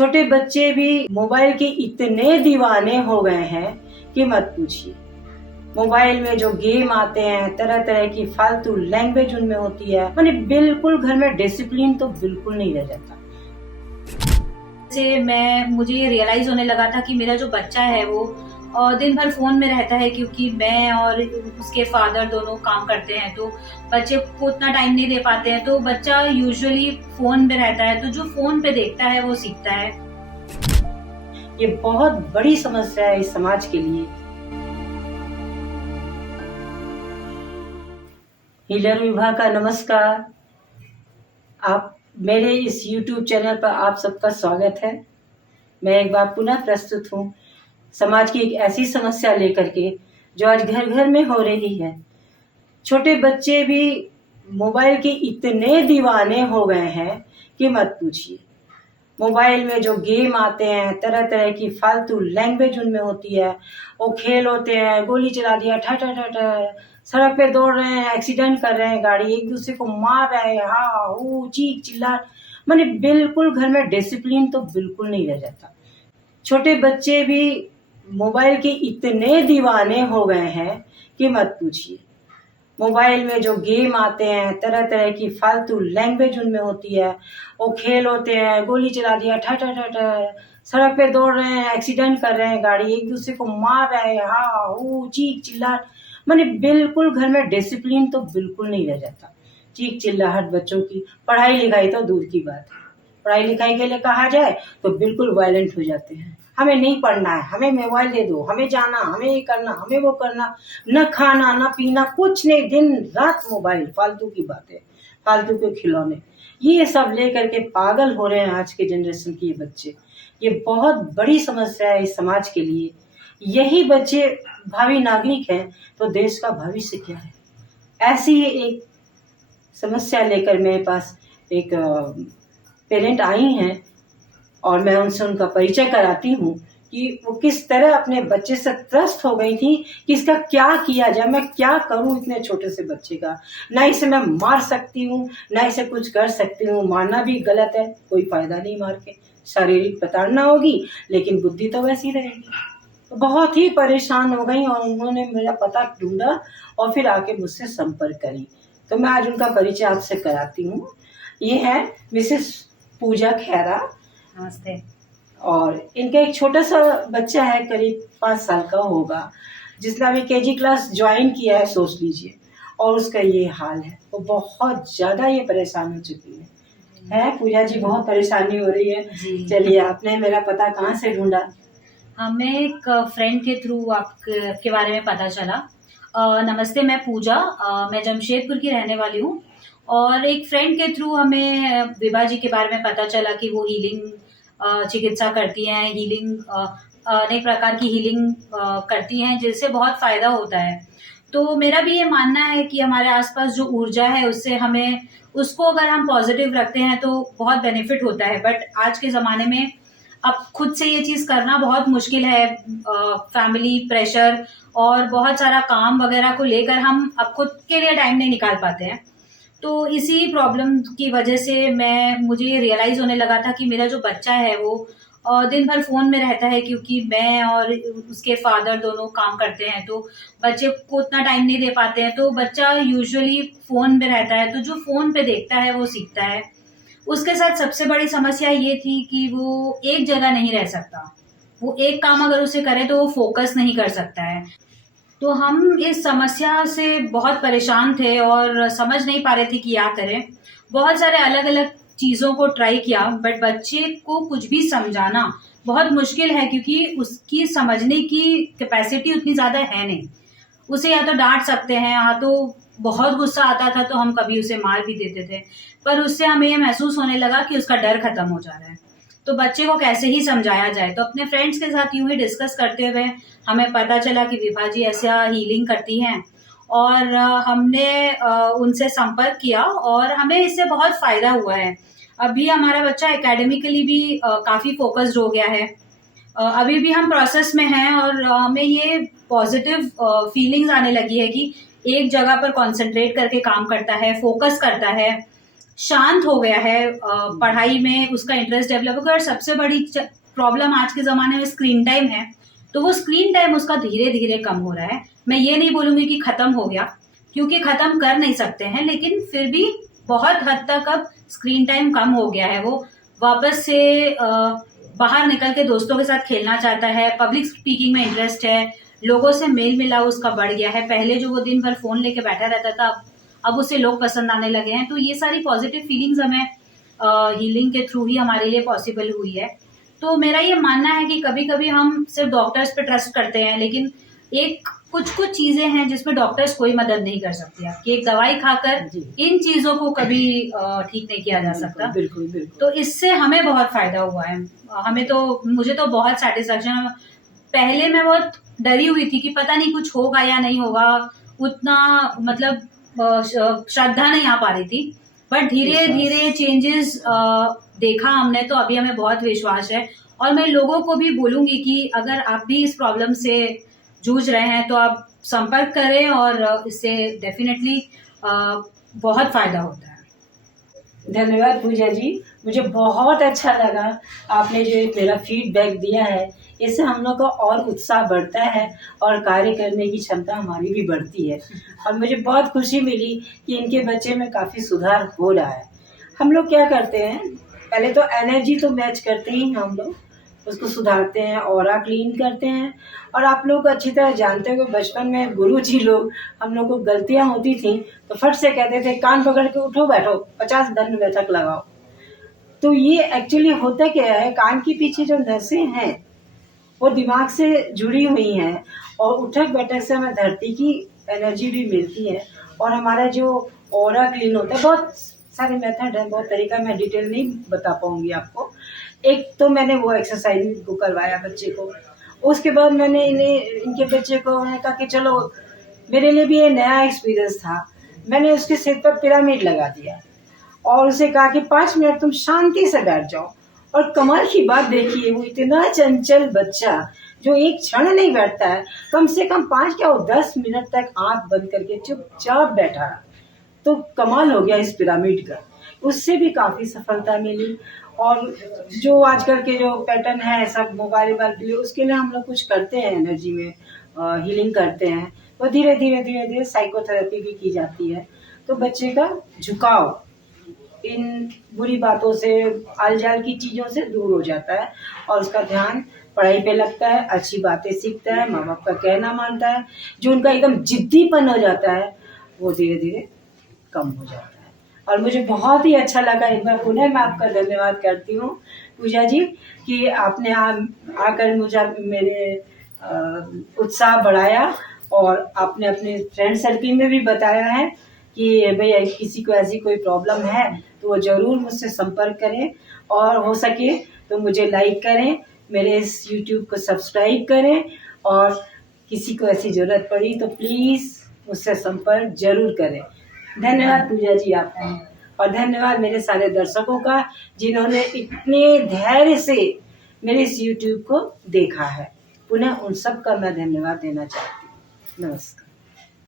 छोटे बच्चे भी मोबाइल के इतने दीवाने हो गए हैं कि मत पूछिए। मोबाइल में जो गेम आते हैं, तरह तरह की फालतू लैंग्वेज उनमें होती है, माने बिल्कुल घर में डिसिप्लिन तो बिल्कुल नहीं रह जाता। मुझे ये रियलाइज होने लगा था कि मेरा जो बच्चा है वो दिन भर फोन में रहता है, क्योंकि मैं और उसके फादर दोनों काम करते हैं, तो बच्चे को उतना टाइम नहीं दे पाते हैं। तो बच्चा यूजुअली फोन में रहता है, तो जो फोन पे देखता है वो सीखता है। ये बहुत बड़ी समस्या है इस समाज के लिए। हीलर विभा का नमस्कार। आप मेरे इस YouTube चैनल पर आप सबका स्वागत है। मैं एक बार पुनः प्रस्तुत हूँ समाज की एक ऐसी समस्या लेकर के जो आज घर घर में हो रही है। छोटे बच्चे भी मोबाइल के इतने दीवाने हो गए हैं कि मत पूछिए। मोबाइल में जो गेम आते हैं, तरह तरह की फालतू लैंग्वेज उनमें होती है, वो खेल होते हैं, गोली चला दिया, ठा ठा ठा ठा, सड़क पे दौड़ रहे हैं, एक्सीडेंट कर रहे हैं, गाड़ी एक दूसरे को मार रहे हैं, हाँ वो चीख चिल्ला, माने बिल्कुल घर में डिसिप्लिन तो बिल्कुल नहीं रह जाता। छोटे बच्चे भी मोबाइल के इतने दीवाने हो गए हैं कि मत पूछिए। मोबाइल में जो गेम आते हैं, तरह तरह की फालतू लैंग्वेज उनमें होती है, वो खेल होते हैं, गोली चला दिया, ठा ठा ठा ठा, सड़क पे दौड़ रहे हैं, एक्सीडेंट कर रहे हैं, गाड़ी एक दूसरे को मार रहे हैं, हाँ वो चीख चिल्ला, माने बिल्कुल घर में डिसिप्लिन तो बिल्कुल नहीं रह जाता। चीख चिल्लाहट बच्चों की, पढ़ाई लिखाई तो दूर की बात है। पढ़ाई लिखाई के लिए कहा जाए तो बिल्कुल वायलेंट हो जाते हैं। हमें नहीं पढ़ना है, हमें मोबाइल दे दो, हमें जाना, हमें ये करना, हमें वो करना, न खाना न पीना, कुछ नहीं, दिन रात मोबाइल, फालतू की बातें, फालतू के खिलौने, ये सब लेकर के पागल हो रहे हैं आज के जनरेशन के ये बच्चे। ये बहुत बड़ी समस्या है इस समाज के लिए। यही बच्चे भावी नागरिक हैं तो देश का भविष्य क्या है। ऐसी ही एक समस्या लेकर मेरे पास एक पेरेंट आई हैं और मैं उनसे उनका परिचय कराती हूँ कि वो किस तरह अपने बच्चे से त्रस्त हो गई थी कि इसका क्या किया जाए, मैं क्या करूँ इतने छोटे से बच्चे का। ना इसे मैं मार सकती हूँ, ना इसे कुछ कर सकती हूँ, मारना भी गलत है, कोई फायदा नहीं मार के, शारीरिक प्रताड़ना होगी लेकिन बुद्धि तो वैसी रहेगी। तो बहुत ही परेशान हो गई और उन्होंने मेरा पता ढूंढा और फिर आके मुझसे संपर्क करी। तो मैं आज उनका परिचय आपसे कराती हूँ। ये है मिसेस पूजा खैरा। नमस्ते। और इनका एक छोटा सा बच्चा है, करीब 5 साल का होगा, जिसने अभी केजी क्लास ज्वाइन किया है, सोच लीजिए। और उसका ये हाल है, वो बहुत ज्यादा ये परेशान हो चुकी है पूजा जी, बहुत परेशानी हो रही है। चलिए, आपने मेरा पता कहाँ से ढूंढा? हमें एक फ्रेंड के थ्रू आपके बारे में पता चला। नमस्ते, मैं पूजा, मैं जमशेदपुर की रहने वाली हूँ। और एक फ्रेंड के थ्रू हमें विभा जी के बारे में पता चला कि वो हीलिंग चिकित्सा करती हैं, हीलिंग अनेक प्रकार की हीलिंग करती हैं, जिससे बहुत फायदा होता है। तो मेरा भी ये मानना है कि हमारे आसपास जो ऊर्जा है उससे हमें उसको अगर हम पॉजिटिव रखते हैं तो बहुत बेनिफिट होता है। बट आज के ज़माने में अब खुद से ये चीज़ करना बहुत मुश्किल है। फैमिली प्रेशर और बहुत सारा काम वगैरह को लेकर हम अब खुद के लिए टाइम नहीं निकाल पाते हैं। तो इसी प्रॉब्लम की वजह से मुझे ये रियलाइज़ होने लगा था कि मेरा जो बच्चा है वो दिन भर फ़ोन में रहता है, क्योंकि मैं और उसके फादर दोनों काम करते हैं, तो बच्चे को उतना टाइम नहीं दे पाते हैं। तो बच्चा यूजुअली फ़ोन में रहता है, तो जो फ़ोन पे देखता है वो सीखता है। उसके साथ सबसे बड़ी समस्या ये थी कि वो एक जगह नहीं रह सकता। वो एक काम अगर उसे करे तो वो फ़ोकस नहीं कर सकता है। तो हम इस समस्या से बहुत परेशान थे और समझ नहीं पा रहे थे कि क्या करें। बहुत सारे अलग-अलग चीज़ों को ट्राई किया, बट बच्चे को कुछ भी समझाना बहुत मुश्किल है, क्योंकि उसकी समझने की कैपेसिटी उतनी ज़्यादा है नहीं। उसे या तो डाँट सकते हैं, या तो बहुत गुस्सा आता था तो हम कभी उसे मार भी देते थे। पर उससे हमें ये महसूस होने लगा कि उसका डर खत्म हो जा रहा है। तो बच्चे को कैसे ही समझाया जाए? तो अपने फ्रेंड्स के साथ यूँ ही डिस्कस करते हुए हमें पता चला कि विभा जी ऐसा हीलिंग करती हैं, और हमने उनसे संपर्क किया और हमें इससे बहुत फ़ायदा हुआ है। अभी हमारा बच्चा एकेडमिकली भी काफ़ी फ़ोकस्ड हो गया है। अभी भी हम प्रोसेस में हैं और हमें ये पॉजिटिव फीलिंग्स आने लगी है कि एक जगह पर कंसंट्रेट करके काम करता है, फोकस करता है, शांत हो गया है, पढ़ाई में उसका इंटरेस्ट डेवलप हो गया। और सबसे बड़ी प्रॉब्लम आज के ज़माने में स्क्रीन टाइम है, तो वो स्क्रीन टाइम उसका धीरे धीरे कम हो रहा है। मैं ये नहीं बोलूँगी कि ख़त्म हो गया, क्योंकि ख़त्म कर नहीं सकते हैं, लेकिन फिर भी बहुत हद तक अब स्क्रीन टाइम कम हो गया है। वो वापस से बाहर निकल के दोस्तों के साथ खेलना चाहता है, पब्लिक स्पीकिंग में इंटरेस्ट है, लोगों से मेल मिलाप उसका बढ़ गया है। पहले जो वो दिन भर फ़ोन लेके बैठा रहता था, अब उसे लोग पसंद आने लगे हैं। तो ये सारी पॉजिटिव फीलिंग्स हमें हीलिंग के थ्रू ही हमारे लिए पॉसिबल हुई है। तो मेरा ये मानना है कि कभी कभी हम सिर्फ डॉक्टर्स पे ट्रस्ट करते हैं, लेकिन एक कुछ कुछ चीजें हैं जिसमें डॉक्टर्स कोई मदद नहीं कर सकते हैं, कि एक दवाई खाकर जी। इन चीजों को कभी ठीक नहीं किया जा सकता। बिल्कुल बिल्कुल। तो इससे हमें बहुत फायदा हुआ है। मुझे तो बहुत सेटिस्फेक्शन। पहले मैं बहुत डरी हुई थी कि पता नहीं कुछ होगा या नहीं होगा, उतना मतलब श्रद्धा नहीं आ पा रही थी। बट धीरे धीरे चेंजेस देखा हमने, तो अभी हमें बहुत विश्वास है। और मैं लोगों को भी बोलूंगी कि अगर आप भी इस प्रॉब्लम से जूझ रहे हैं तो आप संपर्क करें, और इससे डेफिनेटली बहुत फायदा होता है। धन्यवाद पूजा जी, मुझे बहुत अच्छा लगा आपने जो मेरा फीडबैक दिया है। इससे हम लोग का और उत्साह बढ़ता है और कार्य करने की क्षमता हमारी भी बढ़ती है। और मुझे बहुत खुशी मिली कि इनके बच्चे में काफ़ी सुधार हो रहा है। हम लोग क्या करते हैं, पहले तो एनर्जी तो मैच करते ही हैं, हम लोग उसको सुधारते हैं, ऑरा क्लीन करते हैं। और आप लोग अच्छी तरह जानते हो, बचपन में गुरुजी लोग हम लोग को गलतियां होती थी तो फट से कहते थे कान पकड़ के उठो बैठो 50 दंड बैठक लगाओ। तो ये एक्चुअली होता क्या है, कान के पीछे जो नसें हैं वो दिमाग से जुड़ी हुई हैं, और उठक बैठक से हमें धरती की एनर्जी भी मिलती है, और हमारा जो ऑरा क्लीन होता है। बहुत सारे मेथड है, बहुत तरीका, मैं डिटेल नहीं बता पाऊंगी आपको। एक तो मैंने वो एक्सरसाइज को करवाया बच्चे को, उसके बाद मैंने इनके बच्चे को मैंने कहा कि चलो, मेरे लिए भी ये नया एक्सपीरियंस था। मैंने उसके सिर पर पिरामिड लगा दिया और उसे कहा कि 5 मिनट तुम शांति से बैठ जाओ। और कमाल की बात देखिए, वो इतना चंचल बच्चा जो एक क्षण नहीं बैठता है, कम से कम 5 क्या 10 मिनट तक आंख बंद करके चुपचाप बैठा रहा। तो कमाल हो गया इस पिरामिड का, उससे भी काफ़ी सफलता मिली। और जो आजकल के जो पैटर्न है सब मोबाइल के लिए, उसके लिए हम लोग कुछ करते हैं, एनर्जी में हीलिंग करते हैं। तो धीरे धीरे साइकोथेरेपी भी की जाती है। तो बच्चे का झुकाव इन बुरी बातों से, आलजाल की चीज़ों से दूर हो जाता है, और उसका ध्यान पढ़ाई पे लगता है, अच्छी बातें सीखता है, माँ बाप का कहना मानता है। जो उनका एकदम जिद्दीपन हो जाता है वो धीरे धीरे कम हो जाता है। और मुझे बहुत ही अच्छा लगा, एक बार पुनः मैं आपका धन्यवाद करती हूँ पूजा जी, कि आपने आकर मुझे मेरे उत्साह बढ़ाया, और आपने अपने फ्रेंड सर्किल में भी बताया है कि भाई किसी को ऐसी कोई प्रॉब्लम है तो वो ज़रूर मुझसे संपर्क करें, और हो सके तो मुझे लाइक करें, मेरे इस YouTube को सब्सक्राइब करें, और किसी को ऐसी ज़रूरत पड़ी तो प्लीज़ मुझसे संपर्क जरूर करें। धन्यवाद पूजा जी आपका, और धन्यवाद मेरे सारे दर्शकों का जिन्होंने इतने धैर्य से मेरे इस YouTube को देखा है। पुनः उन सब का मैं धन्यवाद देना चाहती हूँ। नमस्कार।